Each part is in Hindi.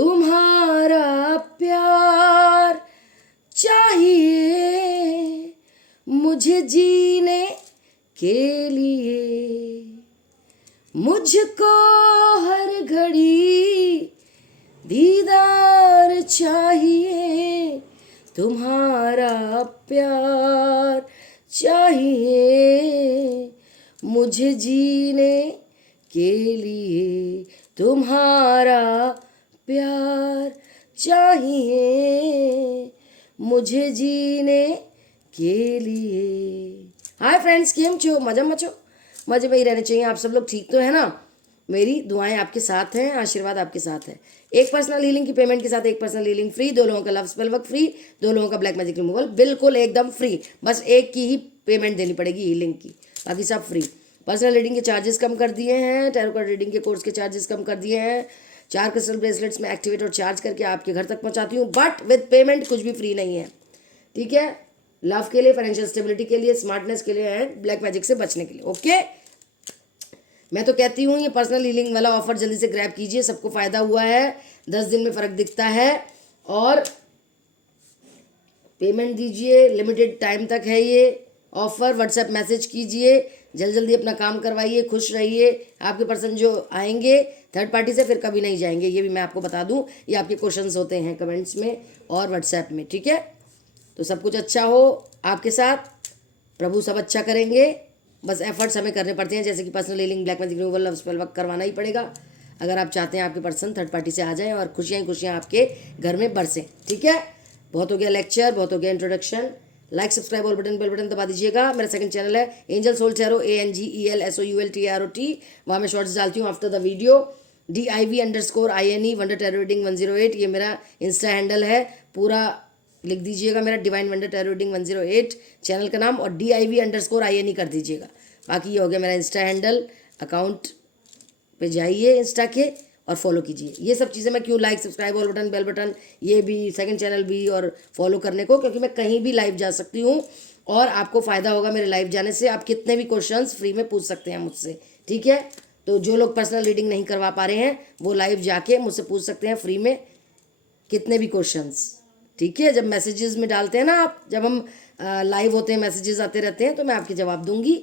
तुम्हारा प्यार चाहिए मुझे जीने के लिए, मुझको हर घड़ी दीदार चाहिए, तुम्हारा प्यार चाहिए मुझे जीने के लिए, तुम्हारा प्यार चाहिए मुझे जीने के लिए। हाय फ्रेंड्स, केम छो? मजे में ही रहने चाहिए। आप सब लोग ठीक तो है ना? मेरी दुआएं आपके साथ हैं, आशीर्वाद आपके साथ है। एक पर्सनल हीलिंग की पेमेंट के साथ एक पर्सनल हीलिंग फ्री, 2 लोगों का लव स्पेल वर्क फ्री, 2 लोगों का ब्लैक मैजिक रिमूवल बिल्कुल एकदम फ्री। बस एक की ही पेमेंट देनी पड़ेगी हीलिंग की, बाकी सब फ्री। पर्सनल रीडिंग के चार्जेस कम कर दिए हैं, टैरो कार्ड रीडिंग के कोर्स के चार्जेस कम कर दिए हैं। 4 क्रिस्टल ब्रेसलेट्स में एक्टिवेट और चार्ज करके आपके घर तक पहुंचाती हूँ, बट विद पेमेंट कुछ भी फ्री नहीं है, ठीक है? लव के लिए, फाइनेंशियल स्टेबिलिटी के लिए, स्मार्टनेस के लिए एंड ब्लैक मैजिक से बचने के लिए। ओके, मैं तो कहती हूँ ये पर्सनल हीलिंग वाला ऑफर जल्दी से ग्रैब कीजिए, सबको फायदा हुआ है, 10 दिन में फ़र्क दिखता है। और पेमेंट दीजिए, लिमिटेड टाइम तक है ये ऑफर। व्हाट्सएप मैसेज कीजिए, जल्दी अपना काम करवाइए, खुश रहिए। आपके पर्सन जो आएंगे थर्ड पार्टी से फिर कभी नहीं जाएंगे, ये भी मैं आपको बता दूं। ये आपके क्वेश्चंस होते हैं कमेंट्स में और व्हाट्सएप में, ठीक है? तो सब कुछ अच्छा हो आपके साथ, प्रभु सब अच्छा करेंगे। बस एफर्ट्स हमें करने पड़ते हैं, जैसे कि personal healing, black magic removal, love spell work करवाना ही पड़ेगा अगर आप चाहते हैं आपके पर्सन थर्ड पार्टी से आ जाएं और खुशियाँ आपके घर में बरसें, ठीक है? बहुत हो गया लेक्चर, बहुत हो गया इंट्रोडक्शन। लाइक, सब्सक्राइब और बेल बटन दबा दीजिएगा। मेरा सेकंड चैनल है एंजल सोल टैरो, ANGELSOULTROT। वहाँ मैं शॉर्ट्स डालती हूँ after the video. DIV_INE wonder tarot reading 108 ये मेरा इंस्टा हैंडल है। पूरा लिख दीजिएगा मेरा divine wonder tarot reading 108 channel का नाम, और DIV_INE कर दीजिएगा। बाकी ये हो गया मेरा इंस्टा हैंडल। अकाउंट पे जाइए इंस्टा के और फॉलो कीजिए। ये सब चीज़ें मैं क्यों, like, subscribe, all button, bell button, ये भी सेकंड चैनल भी और फॉलो करने को, क्योंकि मैं कहीं भी लाइव जा सकती हूँ और आपको फ़ायदा होगा मेरे लाइव जाने से। आप कितने भी क्वेश्चंस फ्री में पूछ सकते हैं मुझसे, ठीक है? तो जो लोग पर्सनल रीडिंग नहीं करवा पा रहे हैं वो लाइव जाके मुझसे पूछ सकते हैं फ्री में कितने भी क्वेश्चंस, ठीक है? जब मैसेजेस में डालते हैं ना आप, जब हम लाइव होते हैं, मैसेजेस आते रहते हैं, तो मैं आपके जवाब दूंगी,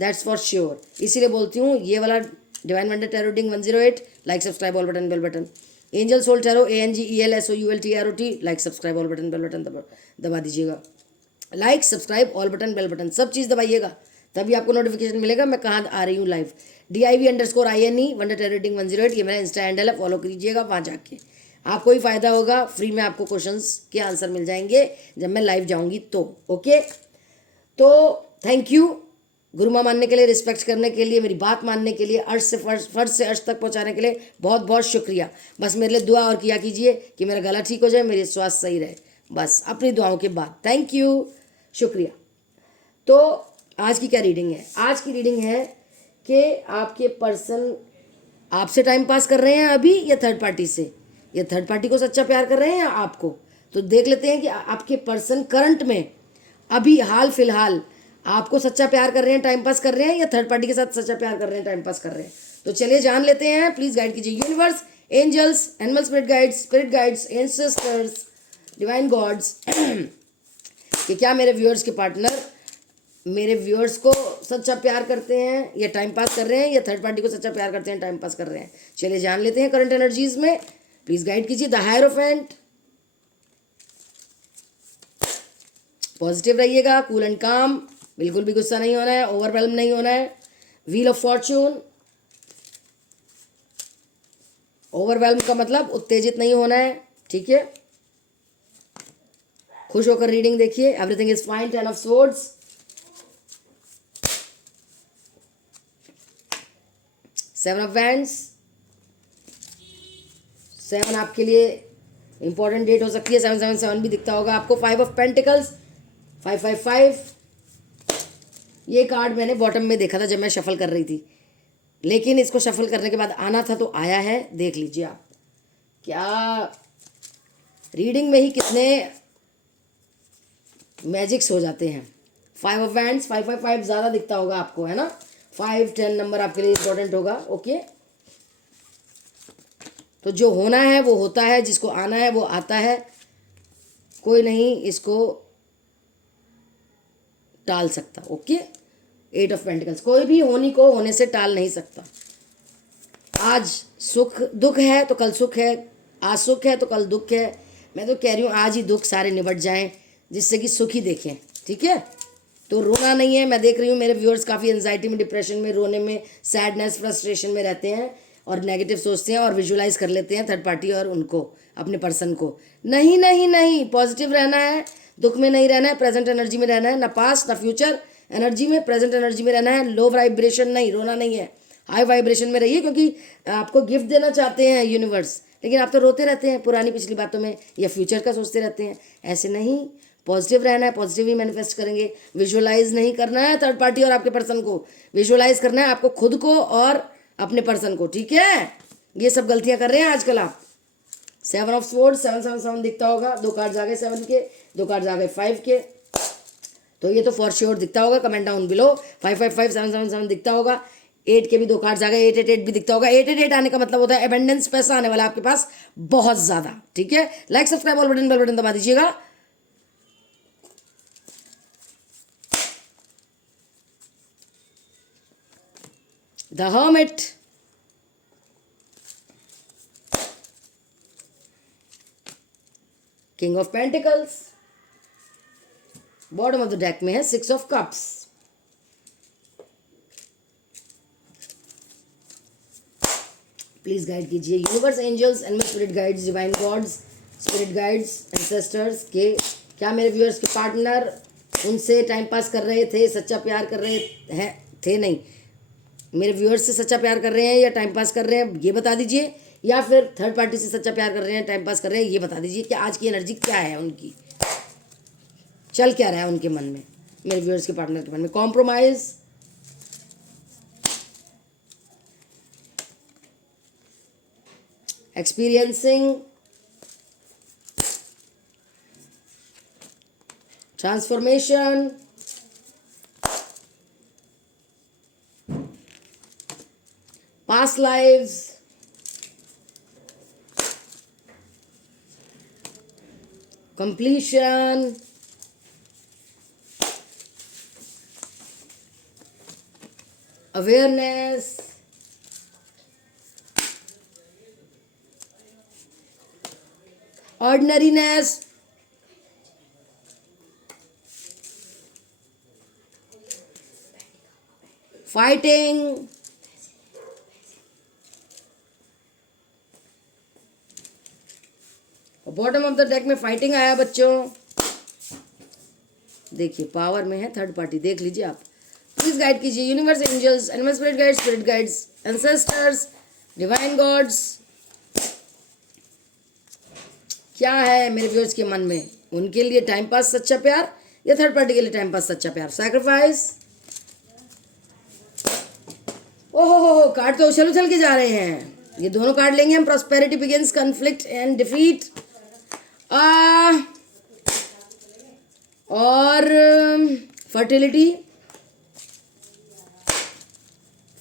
दैट्स फॉर श्योर। इसीलिए बोलती हूँ ये वाला divine wonder tarot reading 108, like, subscribe, all button, bell button. Angel soul tarot, ANGELSOULTROT, like, subscribe, all button, bell button दबा दीजिएगा। Like, subscribe, all button, bell button सब चीज़ दबाइएगा, तभी आपको नोटिफिकेशन मिलेगा मैं कहाँ आ रही हूँ live. DIV_INE wonder tarot reading 108 ये मेरा इंस्टा हैंडल है, फॉलो कीजिएगा वहाँ जाके। आपको ही फायदा होगा, फ्री में आपको क्वेश्चंस के आंसर मिल जाएंगे जब मैं लाइव जाऊंगी तो। ओके, तो थैंक यू गुरु माँ मानने के लिए, रिस्पेक्ट करने के लिए, मेरी बात मानने के लिए, अर्श से फर्श से अर्श तक पहुँचाने के लिए बहुत बहुत शुक्रिया। बस मेरे लिए दुआ और किया कीजिए कि मेरा गला ठीक हो जाए, मेरी स्वास्थ्य सही रहे, बस अपनी दुआओं के बाद। थैंक यू, शुक्रिया। तो आज की क्या रीडिंग है? आज की रीडिंग है कि आपके पर्सन आपसे टाइम पास कर रहे हैं अभी या थर्ड पार्टी से, या थर्ड पार्टी को सच्चा प्यार कर रहे हैं या आपको। तो देख लेते हैं कि आपके पर्सन करंट में अभी हाल फिलहाल आपको सच्चा प्यार कर रहे हैं, टाइम पास कर रहे हैं, या थर्ड पार्टी के साथ सच्चा प्यार कर रहे हैं, टाइम पास कर रहे हैं। तो चलिए जान लेते हैं। प्लीज़ गाइड कीजिए universe, angels, animal spirit guides, ancestors, divine gods कि क्या मेरे व्यूअर्स के पार्टनर मेरे व्यूअर्स को सच्चा प्यार करते हैं या टाइम पास कर रहे हैं, या थर्ड पार्टी को सच्चा प्यार करते हैं, टाइम पास कर रहे हैं। चलिए जान लेते हैं करंट एनर्जीज में। प्लीज़ गाइड कीजिए। द हायरोफेंट, पॉजिटिव रहिएगा, कूल एंड काम, बिल्कुल भी गुस्सा नहीं होना है, ओवरवेल्म नहीं होना है। व्हील ऑफ फॉर्चून, ओवरवेल्म का मतलब उत्तेजित नहीं होना है, ठीक है? खुश होकर रीडिंग देखिए। Everything is fine, 10 of swords, 7 of wands. 7 आपके लिए इंपॉर्टेंट डेट हो सकती है, 777 भी दिखता होगा आपको। 5 ऑफ पेंटिकल्स, 555। ये कार्ड मैंने बॉटम में देखा था जब मैं शफल कर रही थी, लेकिन इसको शफल करने के बाद आना था तो आया है। देख लीजिए आप, क्या रीडिंग में ही कितने मैजिक्स हो जाते हैं। 5 ऑफ वैंड्स, 555 ज़्यादा दिखता होगा आपको, है ना? 5, 10 नंबर आपके लिए इंपॉर्टेंट होगा। ओके, तो जो होना है वो होता है, जिसको आना है वो आता है, कोई नहीं इसको टाल सकता। ओके, 8 ऑफ पेंटिकल्स, कोई भी होनी को होने से टाल नहीं सकता। आज सुख दुख है तो कल सुख है, आज सुख है तो कल दुख है। मैं तो कह रही हूँ आज ही दुख सारे निबट जाएं, जिससे कि सुख ही देखें। ठीक है, तो रोना नहीं है। मैं देख रही हूँ मेरे व्यूअर्स काफ़ी एंजाइटी में, डिप्रेशन में, रोने में, सैडनेस, फ्रस्ट्रेशन में रहते हैं और नेगेटिव सोचते हैं और विजुलाइज कर लेते हैं थर्ड पार्टी और उनको, अपने पर्सन को। नहीं नहीं नहीं, पॉजिटिव रहना है, दुख में नहीं रहना है, प्रेजेंट एनर्जी में रहना है, ना पास्ट ना फ्यूचर एनर्जी में, प्रेजेंट एनर्जी में रहना है। लो वाइब्रेशन नहीं, रोना नहीं है, हाई वाइब्रेशन में रहिए, क्योंकि आपको गिफ्ट देना चाहते हैं यूनिवर्स, लेकिन आप तो रोते रहते हैं पुरानी पिछली बातों में या फ्यूचर का सोचते रहते हैं। ऐसे नहीं, पॉजिटिव रहना है, पॉजिटिव ही मैनिफेस्ट करेंगे। विजुअलाइज नहीं करना है थर्ड पार्टी और आपके पर्सन को, विजुअलाइज करना है आपको खुद को और अपने पर्सन को। ठीक है, ये सब गलतियां कर रहे हैं आजकल आप। 7 ऑफ स्वॉर्ड, 777 दिखता होगा, 2 कार्ड आ गए 7 के, 2 कार्ड आ गए 5 के, तो ये तो फॉर श्योर दिखता होगा। Comment down below. 555 777 दिखता होगा, 8 के भी 2 कार्ड्स आ गए, 888 भी दिखता होगा। 888 आने का मतलब होता है एबेंडेंस, पैसा आने वाला आपके पास बहुत ज़्यादा। ठीक है, like subscribe all button, bell button दबा दीजिएगा। The hermit, king of pentacles, bottom of the deck में है 6 ऑफ कप्स। प्लीज गाइड कीजिए universe, angels and spirit guides, divine gods, spirit guides, ancestors के क्या मेरे व्यूअर्स के पार्टनर उनसे टाइम पास कर रहे थे, सच्चा प्यार कर रहे हैं, थे नहीं, मेरे व्यूअर्स से सच्चा प्यार कर रहे हैं या टाइम पास कर रहे हैं, ये बता दीजिए। या फिर थर्ड पार्टी से सच्चा प्यार कर रहे हैं, टाइम पास कर रहे हैं, ये बता दीजिए कि आज की एनर्जी क्या है उनकी, चल क्या रहा है उनके मन में, मेरे व्यूअर्स के पार्टनर के मन में। Compromise, experiencing, transformation, past lives, completion, awareness, ordinariness, fighting, bottom of the deck में फाइटिंग आया बच्चों। देखिए पावर में है थर्ड पार्टी, देख लीजिए आप। प्लीज गाइड कीजिए universe, angels, animal spirit guides, spirit guides, ancestors, divine gods, क्या है मेरे व्यूअर्स के मन में, उनके लिए टाइम पास सच्चा प्यार या थर्ड पार्टी के लिए टाइम पास सच्चा प्यार। सैक्रिफाइस, ओहो कार्ड तो उछल उछल के जा रहे हैं, ये दोनों कार्ड लेंगे हम। Prosperity begins, conflict and defeat, और फर्टिलिटी,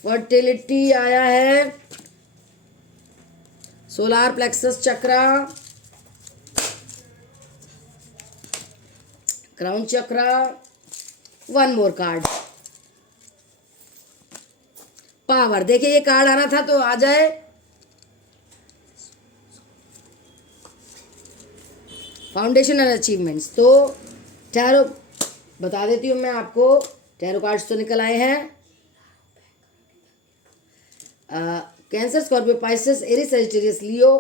फर्टिलिटी आया है, सोलार प्लेक्सस चक्रा, क्राउन चक्रा, वन मोर कार्ड, पावर। देखिए ये कार्ड आना था तो आ जाए, फाउंडेशन एंड अचीवमेंट्स। तो टैरो बता देती हूँ मैं आपको, टैरो कार्ड्स तो निकल आए हैं। Cancer, Scorpio, Pisces, Aries, Sagittarius, Leo,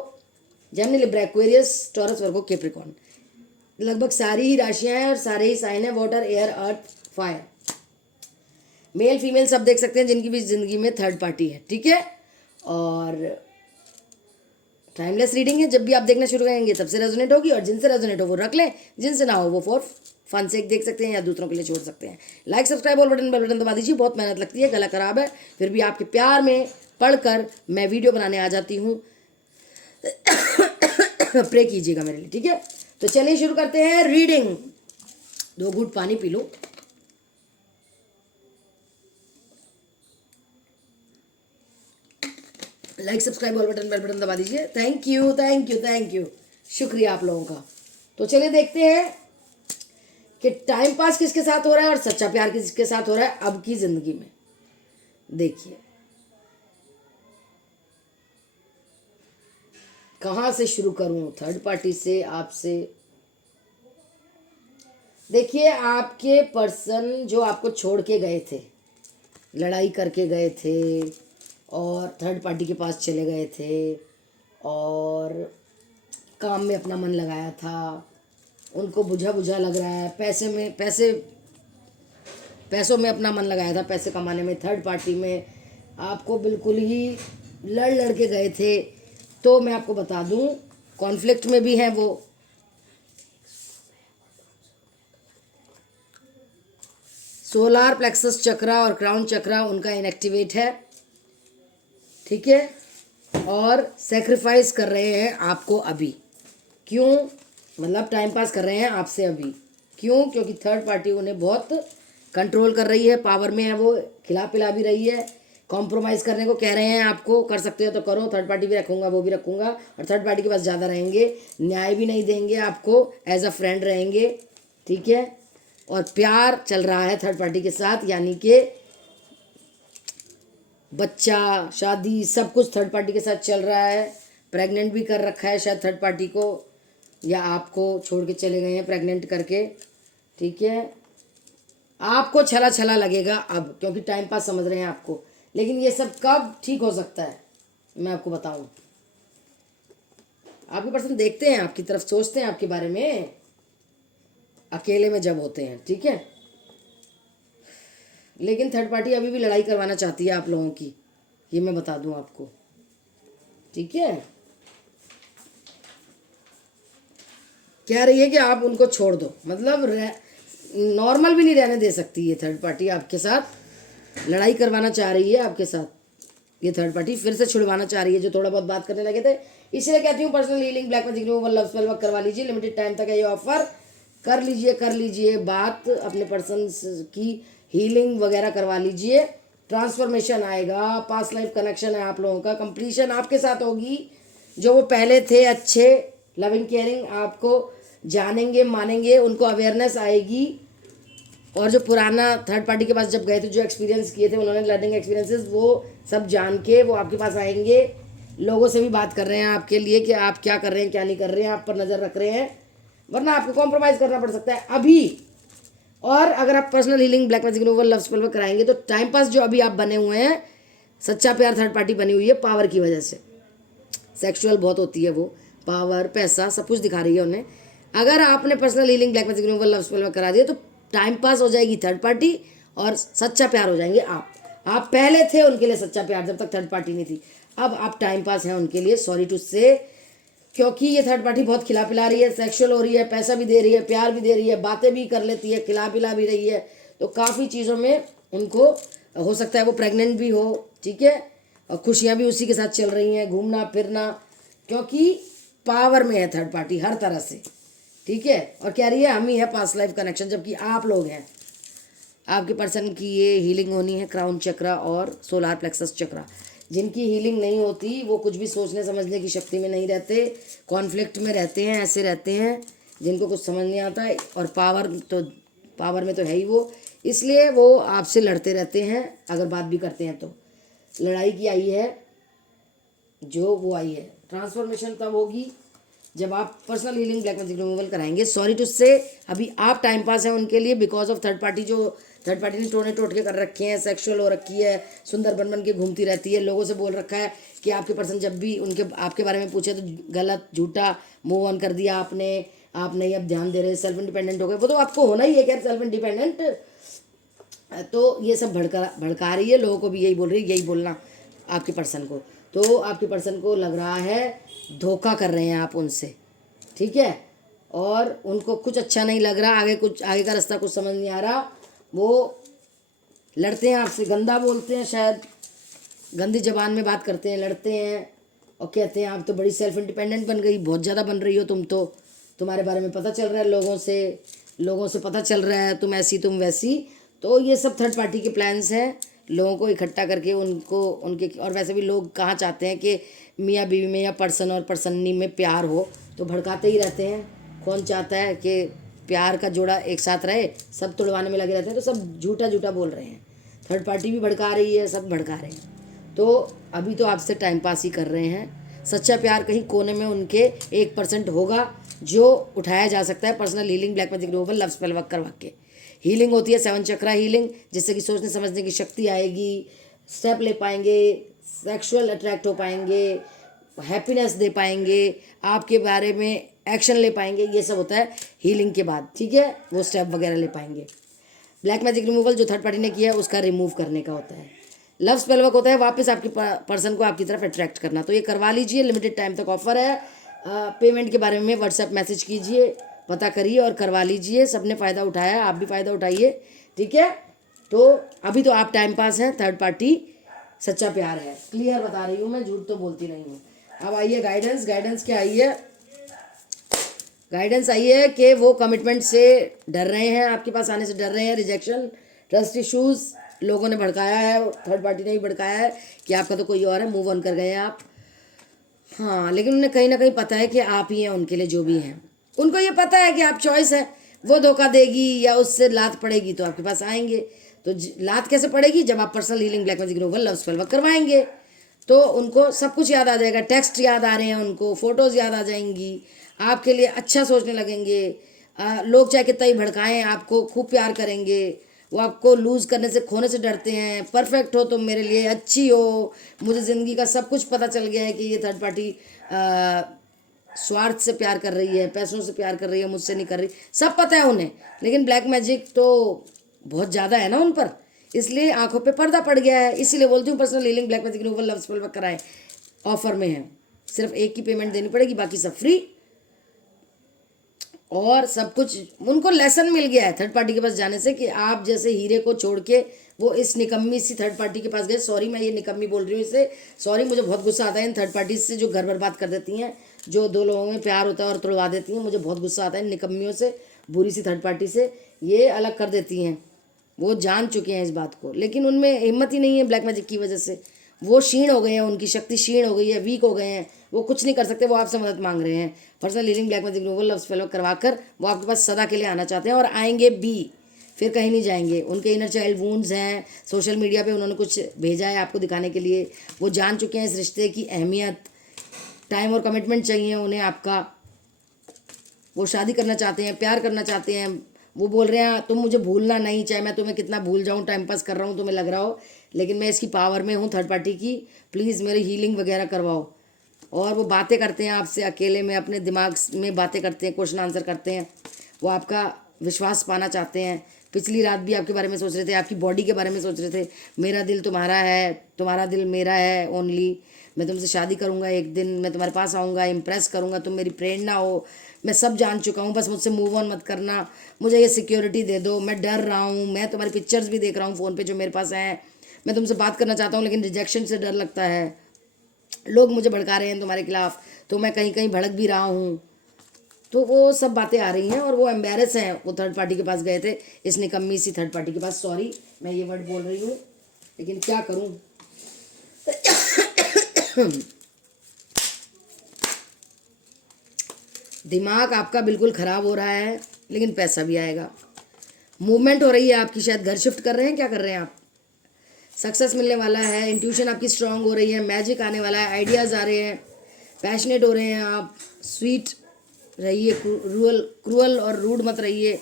Gemini, Libra, Aquarius, Taurus, Virgo, Capricorn. लगभग सारी ही राशियां हैं और सारे ही साइन है, water, air, earth, fire. Male female सब देख सकते हैं जिनकी भी जिंदगी में थर्ड पार्टी है। ठीक है, और टाइमलेस रीडिंग है, जब भी आप देखना शुरू करेंगे तब से रेजोनेट होगी, और जिनसे रेजोनेट हो वो रख लें, जिनसे ना हो वो फॉर फन से देख सकते हैं या दूसरों के लिए छोड़ सकते हैं। लाइक सब्सक्राइब और बटन बेल बटन दबा दीजिए। बहुत मेहनत लगती है, गला खराब है, फिर भी आपके प्यार में पढ़कर मैं वीडियो बनाने आ जाती हूँ। प्रे कीजिएगा मेरे लिए, ठीक है। तो चलिए शुरू करते हैं रीडिंग। 2 घूंट पानी पी लो। Like subscribe all button bell button दबा दीजिए। Thank you thank you thank you, शुक्रिया आप लोगों का। तो चलिए देखते हैं कि टाइम पास किसके साथ हो रहा है और सच्चा प्यार किसके साथ हो रहा है अब की जिंदगी में। देखिए कहाँ से शुरू करूं, थर्ड पार्टी से, आपसे। देखिए आपके पर्सन जो आपको छोड़ के गए थे, लड़ाई करके गए थे और थर्ड पार्टी के पास चले गए थे और काम में अपना मन लगाया था, उनको बुझा बुझा लग रहा है, पैसों में अपना मन लगाया था, पैसे कमाने में, थर्ड पार्टी में आपको बिल्कुल ही लड़ लड़ के गए थे। तो मैं आपको बता दूं कॉन्फ्लिक्ट में भी हैं वो। सोलार प्लेक्सस चक्रा और क्राउन चक्रा उनका इनएक्टिवेट है, ठीक है, और सेक्रीफाइस कर रहे हैं आपको अभी। क्यों? मतलब टाइम पास कर रहे हैं आपसे अभी। क्यों? क्योंकि थर्ड पार्टी उन्हें बहुत कंट्रोल कर रही है, पावर में है, वो खिला पिला भी रही है, कॉम्प्रोमाइज़ करने को कह रहे हैं आपको, कर सकते हो तो करो, थर्ड पार्टी भी रखूंगा वो भी रखूंगा, और थर्ड पार्टी के पास ज़्यादा रहेंगे, न्याय भी नहीं देंगे आपको, एज अ फ्रेंड रहेंगे, ठीक है। और प्यार चल रहा है थर्ड पार्टी के साथ, यानी कि बच्चा, शादी, सब कुछ थर्ड पार्टी के साथ चल रहा है। प्रेग्नेंट भी कर रखा है शायद थर्ड पार्टी को, या आपको छोड़ के चले गए हैं प्रेग्नेंट करके, ठीक है। आपको छला छला लगेगा अब, क्योंकि टाइम पास समझ रहे हैं आपको, लेकिन ये सब कब ठीक हो सकता है मैं आपको बताऊं। आपके पर्सन देखते हैं आपकी तरफ, सोचते हैं आपके बारे में, अकेले में जब होते हैं, ठीक है। लेकिन थर्ड पार्टी अभी भी लड़ाई करवाना चाहती है आप लोगों की, ये मैं बता दूं आपको, ठीक है। कह रही है कि आप उनको छोड़ दो, मतलब नॉर्मल भी नहीं रहने दे सकती ये थर्ड पार्टी आपके साथ, लड़ाई करवाना चाह रही है आपके साथ ये थर्ड पार्टी, फिर से छुड़वाना चाह रही है जो थोड़ा बहुत बात करने लगे थे। इसलिए कहती हूँ personal healing, black magic removal, love spell work करवा लीजिए, लिमिटेड टाइम तक है ये ऑफर, कर लीजिए बात, अपने पर्सन की हीलिंग वगैरह करवा लीजिए, ट्रांसफॉर्मेशन आएगा, पास्ट लाइफ कनेक्शन है आप लोगों का, कंप्लीशन आपके साथ होगी, जो वो पहले थे अच्छे लविंग केयरिंग आपको जानेंगे मानेंगे, उनको अवेयरनेस आएगी, और जो पुराना थर्ड पार्टी के पास जब गए थे, जो एक्सपीरियंस किए थे उन्होंने, लर्निंग एक्सपीरियंसेस, वो सब जान के वो आपके पास आएंगे, लोगों से भी बात कर रहे हैं आपके लिए कि आप क्या कर रहे हैं क्या नहीं कर रहे हैं, आप पर नज़र रख रहे हैं, वरना आपको कॉम्प्रोमाइज़ करना पड़ सकता है अभी। और अगर आप personal healing, black magic removal, love spell work कराएंगे तो टाइम पास जो अभी आप बने हुए हैं, सच्चा प्यार थर्ड पार्टी बनी हुई है पावर की वजह से, सेक्सुअल बहुत होती है वो, पावर, पैसा, सब कुछ दिखा रही है उन्हें। अगर आपने personal healing, black magic removal, love spell work करा दिया तो टाइम पास हो जाएगी थर्ड पार्टी और सच्चा प्यार हो जाएंगे आप पहले थे उनके लिए सच्चा प्यार जब तक थर्ड पार्टी नहीं थी, अब आप टाइम पास हैं उनके लिए, सॉरी टू से, क्योंकि ये थर्ड पार्टी बहुत खिला पिला रही है, सेक्सुअल हो रही है, पैसा भी दे रही है, प्यार भी दे रही है, बातें भी कर लेती है, खिला पिला भी रही है, तो काफ़ी चीज़ों में उनको हो सकता है वो प्रेग्नेंट भी हो, ठीक है, और खुशियाँ भी उसी के साथ चल रही हैं, घूमना फिरना, क्योंकि पावर में है थर्ड पार्टी हर तरह से, ठीक है। और कह रही है हम ही है पास्ट लाइफ कनेक्शन, जबकि आप लोग हैं, आपके पर्सन की ये हीलिंग होनी है, क्राउन चक्रा और सोलार प्लेक्सस चक्रा। जिनकी हीलिंग नहीं होती वो कुछ भी सोचने समझने की शक्ति में नहीं रहते, कॉन्फ्लिक्ट में रहते हैं, ऐसे रहते हैं जिनको कुछ समझ नहीं आता है, और पावर में तो है ही वो, इसलिए वो आपसे लड़ते रहते हैं, अगर बात भी करते हैं तो। लड़ाई की आई है जो वो आई है, ट्रांसफॉर्मेशन तब होगी जब आप personal healing, black magic removal कराएंगे। सॉरी टू से अभी आप टाइम पास है उनके लिए, बिकॉज ऑफ थर्ड पार्टी, जो थर्ड पार्टी ने टोने टोटके कर रखे हैं, सेक्सुअल हो रखी है, सुंदर बन बन के घूमती रहती है, लोगों से बोल रखा है कि आपके पर्सन जब भी आपके बारे में पूछे तो गलत झूठा मूव ऑन कर दिया आपने, आप नहीं अब ध्यान दे रहे, सेल्फ इंडिपेंडेंट हो गए, वो तो आपको होना ही है क्या सेल्फ इंडिपेंडेंट, तो ये सब भड़का रही है लोगों को भी, यही बोल रही है, यही बोलना आपके पर्सन को, तो आपके पर्सन को लग रहा है धोखा कर रहे हैं आप उनसे, ठीक है, और उनको कुछ अच्छा नहीं लग रहा, आगे का रास्ता कुछ समझ नहीं आ रहा, वो लड़ते हैं आपसे, गंदा बोलते हैं, शायद गंदी जबान में बात करते हैं, लड़ते हैं और कहते हैं आप तो बड़ी सेल्फ इंडिपेंडेंट बन गई, बहुत ज़्यादा बन रही हो तुम तो, तुम्हारे बारे में पता चल रहा है लोगों से पता चल रहा है तुम ऐसी तुम वैसी, तो ये सब थर्ड पार्टी के प्लान्स हैं, लोगों को इकट्ठा करके उनको उनके, और वैसे भी लोग कहाँ चाहते हैं कि मियाँ बीवी में या पर्सन और पर्सनी में प्यार हो, तो भड़काते ही रहते हैं। कौन चाहता है कि प्यार का जोड़ा एक साथ रहे? सब तुड़वाने में लगे रहते हैं, तो सब झूठा झूठा बोल रहे हैं। थर्ड पार्टी भी भड़का रही है, सब भड़का रहे हैं। तो अभी तो आपसे टाइम पास ही कर रहे हैं। सच्चा प्यार कहीं कोने में उनके 1% होगा जो उठाया जा सकता है personal healing, black magic removal, love spell work करवा के। हीलिंग होती है 7 चक्रा हीलिंग, जिससे कि सोचने समझने की शक्ति आएगी, स्टेप ले पाएंगे, सेक्सुअल अट्रैक्ट हो पाएंगे, हैप्पीनेस दे पाएंगे, आपके बारे में एक्शन ले पाएंगे। ये सब होता है हीलिंग के बाद, ठीक है, वो स्टेप वगैरह ले पाएंगे। ब्लैक मैजिक रिमूवल जो थर्ड पार्टी ने किया है उसका रिमूव करने का होता है। लव स्पेल वर्क होता है वापस आपकी पर्सन को आपकी तरफ अट्रैक्ट करना। तो ये करवा लीजिए, लिमिटेड टाइम तक ऑफर है। पेमेंट के बारे में व्हाट्सएप मैसेज कीजिए, पता करिए और करवा लीजिए। सबने फ़ायदा उठाया, आप भी फ़ायदा उठाइए, ठीक है। तो अभी तो आप टाइम पास हैं, थर्ड पार्टी सच्चा प्यार है। क्लियर बता रही हूँ मैं, झूठ तो बोलती नहीं हूँ। अब आइए गाइडेंस। गाइडेंस क्या आई है? गाइडेंस आई है कि वो कमिटमेंट से डर रहे हैं, आपके पास आने से डर रहे हैं। रिजेक्शन, ट्रस्ट इश्यूज, लोगों ने भड़काया है, थर्ड पार्टी ने भी भड़काया है कि आपका तो कोई और है, मूव ऑन कर गए हैं आप। हाँ, लेकिन उन्हें कहीं ना कहीं पता है कि आप ही हैं उनके लिए, जो भी हैं। उनको ये पता है कि आप चॉइस है। वो धोखा देगी या उससे लात पड़ेगी तो आपके पास आएंगे। तो लात कैसे पड़ेगी? जब आप personal healing, black magic removal, love spell work करवाएंगे तो उनको सब कुछ याद आ जाएगा। टेक्स्ट याद आ रहे हैं उनको, फोटोज़ याद आ जाएंगी, आपके लिए अच्छा सोचने लगेंगे। लोग चाहे कितना ही भड़काएं, आपको खूब प्यार करेंगे। वो आपको लूज़ करने से, खोने से डरते हैं। परफेक्ट हो तुम मेरे लिए, अच्छी हो, मुझे ज़िंदगी का सब कुछ पता चल गया है कि ये थर्ड पार्टी स्वार्थ से प्यार कर रही है, पैसों से प्यार कर रही है, मुझसे नहीं कर रही, सब पता है उन्हें। लेकिन ब्लैक मैजिक तो बहुत ज़्यादा है ना उन पर, इसलिए आंखों पे पर्दा पड़ गया है। इसीलिए बोलती हूँ personal healing, black magic removal, love spell work कराएं। ऑफर में है, सिर्फ एक की पेमेंट देनी पड़ेगी, बाकी सब फ्री। और सब कुछ उनको लेसन मिल गया है थर्ड पार्टी के पास जाने से कि आप जैसे हीरे को छोड़ के वो इस निकम्मी सी थर्ड पार्टी के पास गए। सॉरी, मैं ये निकम्मी बोल रही हूँ इसे, सॉरी, मुझे बहुत गुस्सा आता है इन थर्ड पार्टी से जो घर बर्बाद कर देती हैं, जो दो लोगों में प्यार होता है और तोड़वा देती हैं। मुझे बहुत गुस्सा आता है इन निकम्मियों से, बुरी सी थर्ड पार्टी से। ये अलग कर देती हैं, वो जान चुके हैं इस बात को, लेकिन उनमें हिम्मत ही नहीं है ब्लैक मैजिक की वजह से। वो क्षीण हो गए हैं, उनकी शक्ति क्षीण हो गई है, वीक हो गए हैं, वो कुछ नहीं कर सकते। वो आपसे मदद मांग रहे हैं। Personal healing, black magic removal, love spell work करवाकर वो आपके पास सदा के लिए आना चाहते हैं और आएंगे भी, फिर कहीं नहीं जाएंगे। उनके इनर चाइल्ड वूंड्स हैं, सोशल मीडिया पे उन्होंने कुछ भेजा है आपको दिखाने के लिए। वो जान चुके हैं इस रिश्ते की अहमियत। टाइम और कमिटमेंट चाहिए उन्हें आपका। वो शादी करना चाहते हैं, प्यार करना चाहते हैं। वो बोल रहे हैं तुम मुझे भूलना नहीं, चाहे मैं तुम्हें कितना भूल जाऊँ, टाइम पास कर रहा हूँ तुम्हें लग रहा हो, लेकिन मैं इसकी पावर में हूँ थर्ड पार्टी की, प्लीज़ मेरी हीलिंग वगैरह करवाओ। और वो बातें करते हैं आपसे अकेले में, अपने दिमाग में बातें करते हैं, क्वेश्चन आंसर करते हैं। वो आपका विश्वास पाना चाहते हैं। पिछली रात भी आपके बारे में सोच रहे थे, आपकी बॉडी के बारे में सोच रहे थे। मेरा दिल तुम्हारा है, तुम्हारा दिल मेरा है ओनली। मैं तुमसे शादी करूँगा एक दिन, मैं तुम्हारे पास आऊँगा, इम्प्रेस करूँगा, तुम मेरी प्रेरणा हो। मैं सब जान चुका हूँ, बस मुझसे मूव ऑन मत करना, मुझे ये सिक्योरिटी दे दो। मैं डर रहा हूँ, मैं तुम्हारी पिक्चर्स भी देख रहा हूँ फ़ोन पे जो मेरे पास हैं। मैं तुमसे बात करना चाहता हूँ लेकिन रिजेक्शन से डर लगता है। लोग मुझे भड़का रहे हैं तुम्हारे खिलाफ, तो मैं कहीं कहीं भड़क भी रहा हूँ। तो वो सब बातें आ रही हैं और वो एम्बेरस हैं। वो थर्ड पार्टी के पास गए थे, इस निकम्मी सी थर्ड पार्टी के पास। सॉरी, मैं ये वर्ड बोल रही हूँ, लेकिन क्या करूँ। दिमाग आपका बिल्कुल ख़राब हो रहा है, लेकिन पैसा भी आएगा। मूवमेंट हो रही है आपकी, शायद घर शिफ्ट कर रहे हैं, क्या कर रहे हैं आप। सक्सेस मिलने वाला है, इंट्यूशन आपकी स्ट्रांग हो रही है, मैजिक आने वाला है, आइडियाज़ आ रहे हैं, पैशनेट हो रहे हैं आप। स्वीट रहिए, क्रूअल और रूड मत रहिए।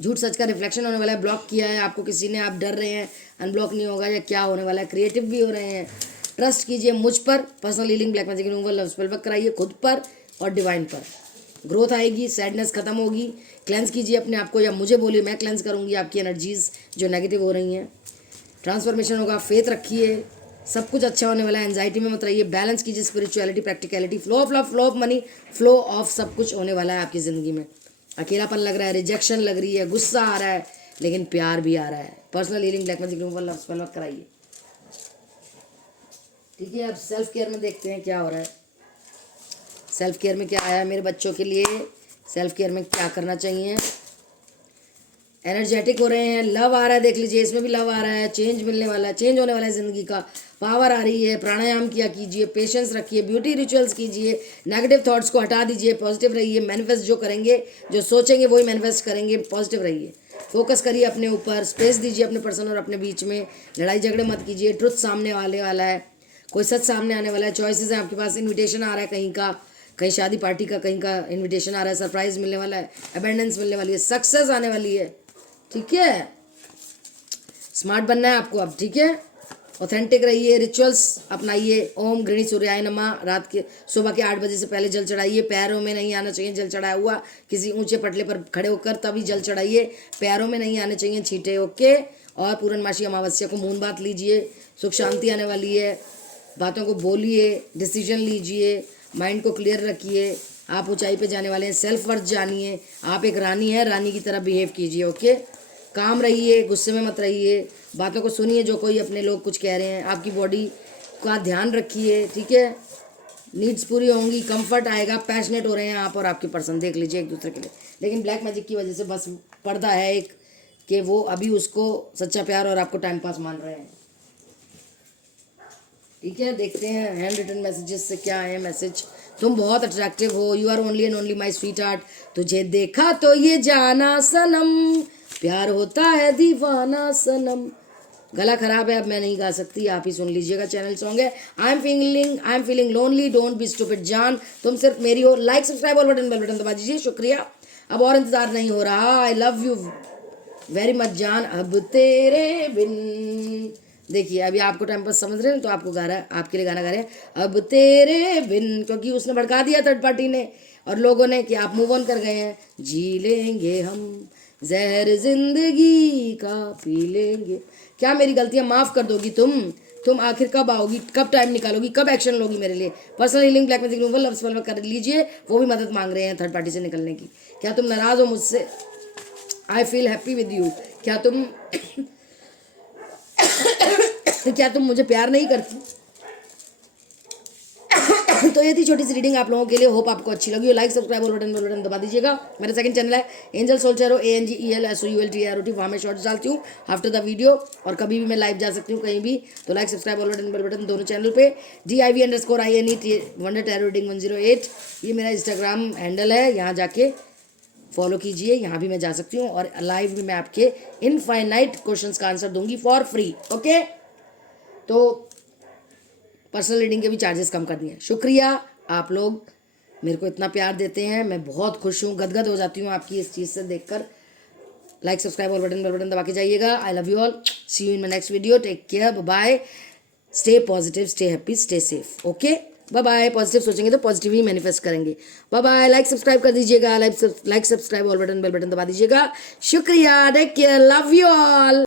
झूठ सच का रिफ्लेक्शन होने वाला है। ब्लॉक किया है आपको किसी ने, आप डर रहे हैं अनब्लॉक नहीं होगा या क्या होने वाला है। क्रिएटिव भी हो रहे हैं। ट्रस्ट कीजिए मुझ पर। Personal healing, black magic removal, love spell work कराइए खुद पर और डिवाइन पर। ग्रोथ आएगी, सैडनेस खत्म होगी। क्लेंस कीजिए अपने आप को, या मुझे बोलिए, मैं क्लेंस करूँगी आपकी एनर्जीज़ जो नेगेटिव हो रही हैं। ट्रांसफॉर्मेशन होगा, फेथ रखिए, सब कुछ अच्छा होने वाला है। एंजाइटी में मत रहिए, बैलेंस कीजिए spirituality, practicality, flow of love, flow of money, flow of सब कुछ होने वाला है आपकी ज़िंदगी में। अकेलापन लग रहा है, रिजेक्शन लग रही है, गुस्सा आ रहा है, लेकिन प्यार भी आ रहा है। Personal healing, black magic removal, love spell work कराइए, ठीक है। अब सेल्फ केयर में देखते हैं क्या हो रहा है। सेल्फ केयर में क्या आया मेरे बच्चों के लिए, सेल्फ केयर में क्या करना चाहिए। एनर्जेटिक हो रहे हैं, लव आ रहा है, देख लीजिए इसमें भी लव आ रहा है, चेंज मिलने वाला है, चेंज होने वाला है ज़िंदगी का, पावर आ रही है, प्राणायाम किया कीजिए, पेशेंस रखिए, ब्यूटी रिचुअल्स कीजिए, नेगेटिव थॉट्स को हटा दीजिए, पॉजिटिव रहिए, मैनिफेस्ट जो करेंगे, जो सोचेंगे वही मैनिफेस्ट करेंगे, पॉजिटिव रहिए, फोकस करिए अपने ऊपर, स्पेस दीजिए अपने पर्सन और अपने बीच में, लड़ाई झगड़े मत कीजिए, ट्रुथ सामने आने वाला है, कोई सच सामने आने वाला है, चॉइसेस हैं आपके पास, इन्विटेशन आ रहा है कहीं का, कहीं शादी पार्टी का कहीं का इन्विटेशन आ रहा है, सरप्राइज मिलने वाला है, अबेंडेंस मिलने वाली है, सक्सेस आने वाली है, ठीक है। स्मार्ट बनना है आपको अब, ठीक है। ऑथेंटिक रहिए, रिचुअल्स अपनाइए, ओम गृणी सूर्याय नमः, रात के सुबह के 8 बजे से पहले जल चढ़ाइए, पैरों में नहीं आना चाहिए जल चढ़ाया हुआ, किसी ऊंचे पटले पर खड़े होकर तभी जल चढ़ाइए, पैरों में नहीं आने चाहिए छींटे, ओके। और पूर्णमासी अमावस्या को मून बात लीजिए, सुख शांति आने वाली है, बातों को बोलिए, डिसीजन लीजिए, माइंड को क्लियर रखिए, आप ऊंचाई पे जाने वाले हैं, सेल्फ वर्थ जानिए, आप एक रानी हैं, रानी की तरह बिहेव कीजिए, ओके। काम रहिए, गुस्से में मत रहिए, बातों को सुनिए जो कोई अपने लोग कुछ कह रहे हैं, आपकी बॉडी का ध्यान रखिए, ठीक है। नीड्स पूरी होंगी, कंफर्ट आएगा, पैशनेट हो रहे हैं आप और आपके पर्सन, देख लीजिए एक दूसरे के लिए। लेकिन ब्लैक मैजिक की वजह से बस पर्दा है एक कि वो अभी उसको सच्चा प्यार और आपको टाइम पास मान रहे हैं, ठीक है। देखते हैं हैंड रिटन मैसेजेस से क्या है मैसेज। तुम बहुत अट्रैक्टिव हो, you are only and only my sweetheart, तुझे देखा तो ये जाना सनम, प्यार होता है दीवाना सनम। गला खराब है, अब मैं नहीं गा सकती, आप ही सुन लीजिएगा, चैनल सॉन्ग है। I am feeling lonely, don't be stupid जान, तुम सिर्फ मेरी हो। लाइक सब्सक्राइब और बेल बटन दबा दीजिए, शुक्रिया। अब और इंतजार नहीं हो रहा, आई लव यू वेरी मच जान, अब तेरे बिन। देखिए अभी आपको टाइम पास समझ रहे हैं तो आपको गा रहा है, आपके लिए गाना गा रहे हैं, अब तेरे बिन, क्योंकि उसने भड़का दिया थर्ड पार्टी ने और लोगों ने कि आप मूव ऑन कर गए हैं। जी लेंगे हम जहर जिंदगी का पी लेंगे, क्या मेरी गलतियां माफ़ कर दोगी तुम आखिर कब आओगी, कब टाइम निकालोगी, कब एक्शन लोगी मेरे लिए। Personal healing black magic removal love spell कर लीजिए, वो भी मदद मांग रहे हैं थर्ड पार्टी से निकलने की। क्या तुम नाराज़ हो मुझसे? I feel happy with you. क्या तुम क्या तुम मुझे प्यार नहीं करती? तो ये थी छोटी सी रीडिंग आप लोगों के लिए, होप आपको अच्छी लगी हो। लाइक सब्सक्राइब और बटन दबा दीजिएगा। मेरा सेकंड चैनल है एंजल सोल टैरो, ANGELSOULTAROT, वहाँ मैं शॉर्ट्स डालती हूँ आफ्टर द वीडियो, और कभी भी मैं लाइव जा सकती हूँ कहीं भी। तो लाइक सब्सक्राइब और बटन दोनों चैनल पे। DIV_INE वंडर टैरो रीडिंग 108 ये मेरा इंस्टाग्राम हैंडल है, यहाँ जाके फॉलो कीजिए, यहाँ भी मैं जा सकती हूँ और लाइव में मैं आपके इनफाइनाइट क्वेश्चंस का आंसर दूंगी फॉर फ्री, ओके। तो पर्सनल रीडिंग के भी चार्जेस कम कर दिए। शुक्रिया, आप लोग मेरे को इतना प्यार देते हैं, मैं बहुत खुश हूँ, गदगद हो जाती हूँ आपकी इस चीज़ से देखकर। लाइक सब्सक्राइब और बटन दबा के जाइएगा। I love you all, see you in my next video, take care, bye, stay positive, stay happy, stay safe, okay, bye bye. Positive सोचेंगे तो पॉजिटिव ही मैनिफेस्ट करेंगे। बाय बाय, लाइक सब्सक्राइब कर दीजिएगा, लाइक सब्सक्राइब और बेल बटन दबा दीजिएगा। शुक्रिया, take care, love you all.